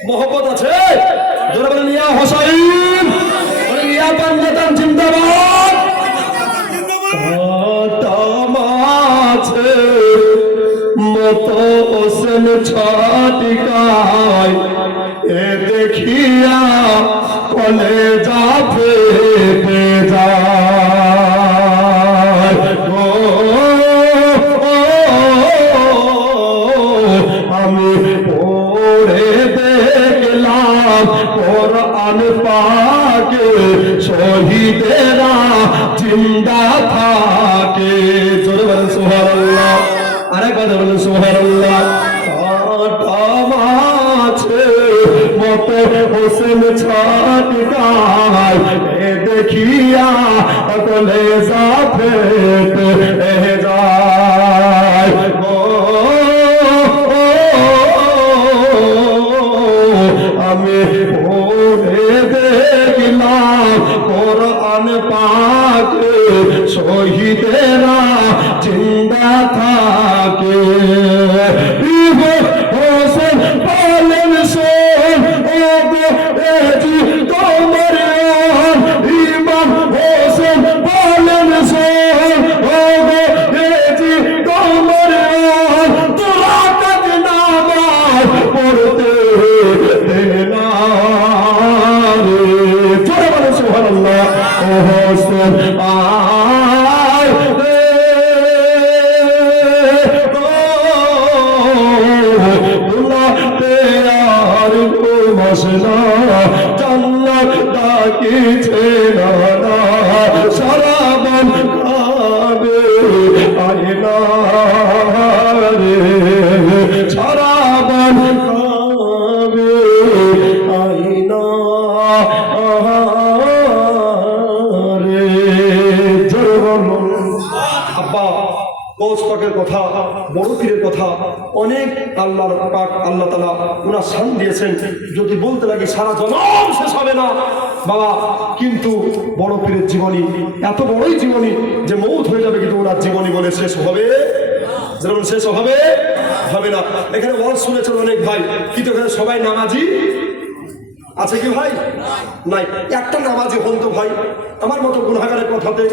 মহব্বত আছে। জোরে বলেন ইয়া হোসাইন, ইয়া পাঞ্জাতান জিন্দাবাদ। মাছে মতো হোসেন ছাটিকায়, এ দেখিয়া কলেজা ফেটে যায়। আমি পড়ে দেখলাম কোরআন পাকে, শহীদেরা জিন্দা থাকে। জোরে বলেন সুবহানাল্লাহ। আরেকবার বলেন সুবহানাল্লাহ। মাছে মতো হোসেন ছাটিকায়, এ দেখিয়া কলেজা ফেটে যায়। আমি পড়ে দেখলাম কোরআন পাকে, শহীদেরা জিন্দা থাকে। হোসেন বলেন শোন, ও গো এজি তোমার ইমাম হোসেন বলেন শোন, ও গো এজি তোমার তোরা কাজ নামাজ পড়তে দেনা রে। জোরে বলেন সুবহানাল্লাহ। ও হোসেন আয় রে, দুলাতে আর ঘুম আসে না, জাল্লাত ডাকিছে না, সারা বন খাবে আইনা রে, সারা বন খাবে আইনা রে। জোরে বলুন। আব্বা গৌস পাকের কথা, বড় পীরের কথা অনেক আল্লাহর পাক আল্লাহ তাআলা ওনার শান দিয়েছেন। যদি বলতে লাগি সারা জনম শেষ হবে না বাবা, কিন্তু বড় পীরের জীবনী এত বড়ই জীবনী যে মৌত হয়ে যাবে, কিন্তু ওনার জীবনী বলে শেষ হবে, যেমন শেষ হবে হবে না। এখানে ওয়াজ শুনেছেন অনেক ভাই, কিন্তু এখানে সবাই নামাজি আছে কি ভাই? নাই। একটা নামাজি হন তো ভাই, আমার মতো গুনাহগারের কথাতে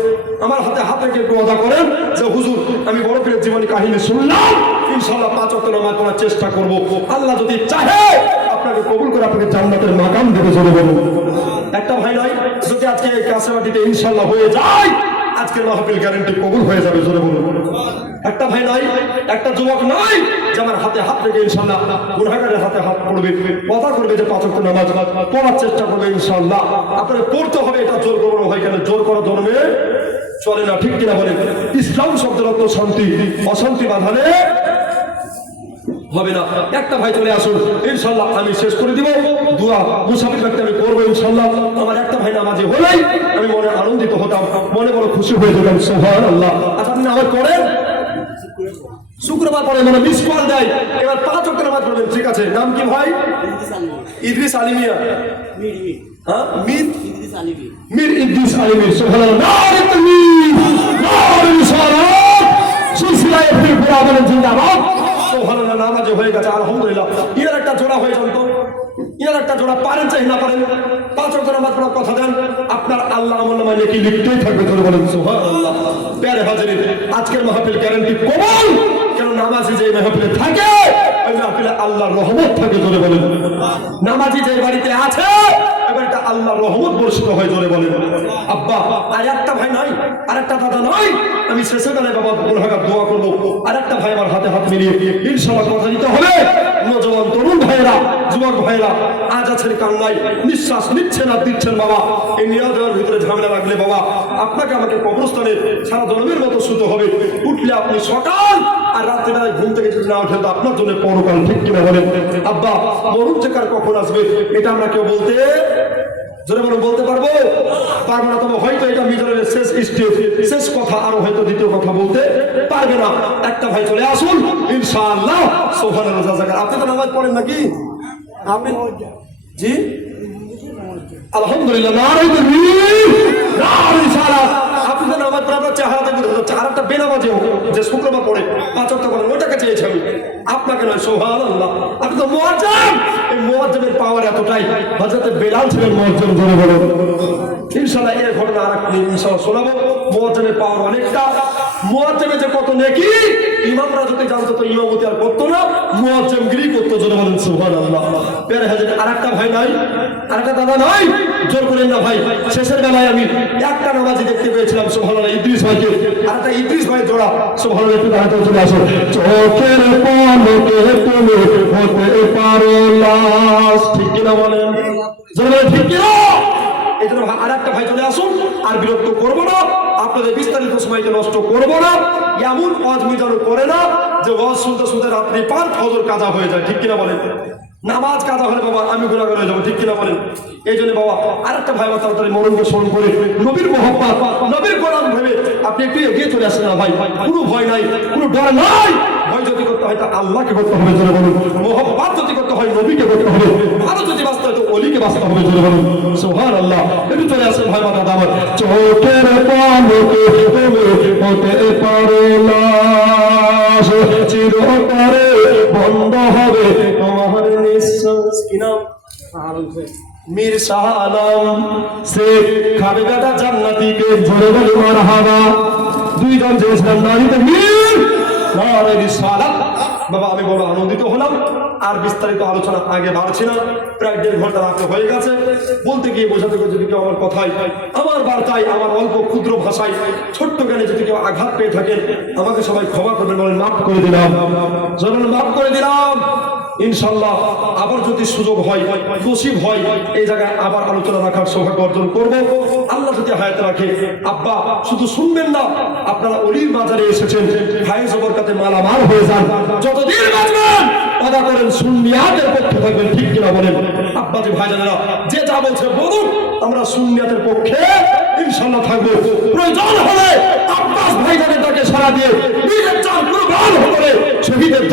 আমার হাতে হাত রেখে একটু ওয়াদা করেন যে হুজুর আমি বড় পীরের জীবনী কাহিনী শুনলাম, ইনশাআল্লাহ 5 ওয়াক্ত নামাজ পড়ার চেষ্টা করব, আল্লাহ যদি চাহে আপনাকে কবুল করে আপনাকে জান্নাতের মাকাম দেবে। চলে বলুন একটা ভাই নাই, যদি আজকে কাছেবাটিতে ইনশাআল্লাহ হয়ে যায় আজকের মাহফিল গ্যারান্টি কবুল হয়ে যাবে। চলে বলুন একটা ভাই নাই, একটা যুবক নাই যে আমার হাতে হাত রেখে ইনশাআল্লাহ গুনাহগারের হাতে হাত পড়বে, কথা করবে যে 5 ওয়াক্ত নামাজ পড়ার চেষ্টা করবে ইনশাআল্লাহ। আপনাকে পড়তে হবে, এটা জোর করবো ভাই, কেন জোর করা ধর্মে চলে না, ঠিক কিনা বলেন? ইসলাম শব্দের অর্থ শান্তি, অশান্তি বাঁধালে হবে না। একটা ভাই চলে আসুন ইনশাআল্লাহ, আমি শেষ করে দিব দোয়া মুসাফির ব্যক্তি আমি করবো ইনশাআল্লাহ। আমার একটা ভাই নামাজে হলেই আমি মনে আনন্দিত হতাম, মনে বড় খুশি হয়ে যেতাম। সুবহানাল্লাহ। আচ্ছা আপনি নামাজ পড়েন? শুক্রবার পরে মানে মিস কল দেয়, এবার 5 ওয়াক্ত নামাজ পড়বেন, ঠিক আছে? নাম কি ভাই? ইদ্রিস আলিমিয়া। হ্যাঁ, মির ইদ্রিস আলিমি। সুবহানাল্লাহ। নারে তাকবীর, নারে রিসালাত, সিলসিলা ইবনে পুরাবান জিন্দাবাদ। সুবহানাল্লাহ। নামাজে হয়ে গেছে আলহামদুলিল্লাহ। এর একটা জোড়া হয়ে যান তো, এর একটা জোড়া পারেন চাই না পারেন, 5 ওয়াক্ত নামাজ পড়ার কথা দেন, আপনার আল্লাহ আমলনামায় নেকি লিখতেই থাকবে। চলে বলেন সুবহানাল্লাহ। প্যারে হাজিরিন, আজকের মাহফিল গ্যারান্টি কবুল, কেন নামাজি যে মাহফিলে থাকে ওই মাহফিলে আল্লাহর রহমত থাকে। চলে বলেন নামাজি যে বাড়িতে আছে এবার এটা আল্লাহর রহমত বর্ষিত হয়। চলে বলেন আব্বা। আর একটা ভাই নাই, আর একটা দাদা নাই, আমি শেষে বেলায় বাবা গুনাহগার দোয়া করবো, আর একটা ভাই আমার হাতে হাত মিলিয়ে ইনশাআল্লাহ কথা দিতে হবে। নজওয়ান তরুণ ভাইরা, যুবক ভাইরা আজ আছেন কান্নাই, নিঃশ্বাস নিচ্ছেন আর দিচ্ছেন বাবা, এই নিয়া দেওয়ার ভিতরে ঝামেলা লাগলে বাবা আপনাকে আমাকে কবরস্থানে সারা জন্মের মতো শুতে হবে। উঠলে আপনি সকাল, আর রাত্রিবেলায় ঘুম থেকে যদি না ওঠেন তো আপনার জন্য পরকাল, ঠিক কিনা বলেন? আব্বা মরুন যে কার কখন আসবে এটা আমরা কেউ বলতে জোরে বলুন বলতে পারবো পারবো না। তবে হয়তো এটা মিজরের শেষ স্টেজ, শেষ কথা, আরো হয়তো দ্বিতীয় কথা বলতে পারবে না। একটা ভাই চলে আসুন ইনশাআল্লাহ। সুবহানাল্লাহ। আপনি তো নামাজ পড়েন নাকি? আপনি জি আলহামদুলিল্লাহ। নারে তাকবীর, নারে রিসালাত। আপনি তো নামাজ পড়ে আপনার চেহারাতে বোঝা যাচ্ছে। আর একটা বেনামাজি যে শুক্রবার পড়ে 5 ওয়াক্ত করেন, ওটাকে চেয়েছি আমি, আপনাকে নয়। সুবহানাল্লাহ। আপনি তো মুয়াজ্জিন, এই মুয়াজ্জিনের পাওয়ার এতটাই, হযরত বেলাল ছিলেন মুয়াজ্জিন। জোরে বলুন ইনশাআল্লাহ। এর ঘটনা আরেকদিন ইনশাআল্লাহ শোনাবো। মুয়াজ্জিনের পাওয়ার অনেকটা, মুয়াজ্জিনে যে কত নেকি ইমামরা যদি জানতো তো ইমামতি আর করতো না, মুয়াজ্জিনগিরি করতো। জোরে বলুন সুবহানাল্লাহ। প্যারে হাজির, আরেকটা ভাই নাই, আরেকটা দাদা নাই, জোর করেন না ভাই। শেষের বেলায় আমি একটা নামাজি দেখতে পেয়েছিলাম সুবহানাল্লাহ, ইদ্রিস ভাইকে, আরেকটা ইদ্রিস ভাই জোড়া। সুবহানাল্লাহ। একটু দাঁড়াতে চলে আসো। চোখের পলকে তুমি হতে পারো লাশ, ঠিক কিনা বলেন? জোরে ঠিক কিনা? এই জন্য আর একটা ভাই চলে আসুন, আর বিরক্ত করবো না, আপনাদের বিস্তারিত সময়কে নষ্ট করবো না। এমন ওয়াজ মিজানো করে না যে ওয়াজ শুনতে শুনতে রাত্রি পার ফজর কাজা হয়ে যায়, ঠিক কিনা বলেন? নামাজ কাজা হলে বাবা আমি গুনাহগার হয়ে যাবো, ঠিক কিনা বলেন? এই জন্য বাবা আরেকটা ভাই আমার তাড়াতাড়ি মরণকে স্মরণ করে নবীর মোহাম্মত, নবীর গোলাম ভেবে আপনি একটু এগিয়ে চলে আসেন না ভাই। কোনো ভয় নাই, কোনো ডর নাই। ভয় যদি করতে হয় তা আল্লাহকে করতে হবে। জোরে বলুন মোহাম্মত যদি করতে হয় নবীকে করতে হবে, আরো যদি বাঁচতে হয় তো অলিকে বাঁচতে হবে। জোরে বলুন সুবহানাল্লাহ। একটু চলে আসেন ভাই মাতা আমার। চোখের পলকে তুমি হতে পারো লাশ, চিরতরে বন্ধ হবে তোমার নিঃশ্বাস। কি নাম? মীর শাহ আলম শেখ খাবে বেটা জান্নাতীকে। জোরে বলি মারহাবা। দুইজন চেয়েছিলাম নারীতে মীর, নারে রিসালাত। বাবা আমি বড় আনন্দিত হলাম, আর বিস্তারিত আলোচনা আগে বাড়ছে না, প্রায় 1.5 ঘন্টা রাতে হয়ে গেছে। বলতে গিয়ে বোঝাতে গিয়ে যদি কেউ আমার কথায়, আমার বার্তায়, আমার অল্প ক্ষুদ্র ভাষায়, ছোট্ট জ্ঞানে যদি কেউ আঘাত পেয়ে থাকেন আমাকে সবাই ক্ষমা করবেন, বলেন মাফ করে দিলাম। যখন মাফ করে দিলাম ইনশাআল্লাহ আবার যদি সুযোগ হয়, নসিব হয়, এই জায়গায় আবার আলোচনা রাখার সৌভাগ্য অর্জন করব আল্লাহ যদি হায়াতে রাখে। আব্বা শুধু শুনবেন না, আপনারা অলির বাজারে এসেছেন, ফায়েজ বরকতে মালামাল হয়ে যান। যতদিন বাঁচবেন ওয়াদা করেন সুন্নিয়াতের পক্ষে থাকবেন, ঠিক কিনা বলেন? আব্বাজি ভাইজানেরা যে যা বলছে বলুন, আমরা সুন্নিয়াতের পক্ষে ইনশাআল্লাহ থাকবো। প্রয়োজন হলে আব্বাস ভাইজানের তাকে সারা দিয়ে নিজের জান কুরবান করে শহীদের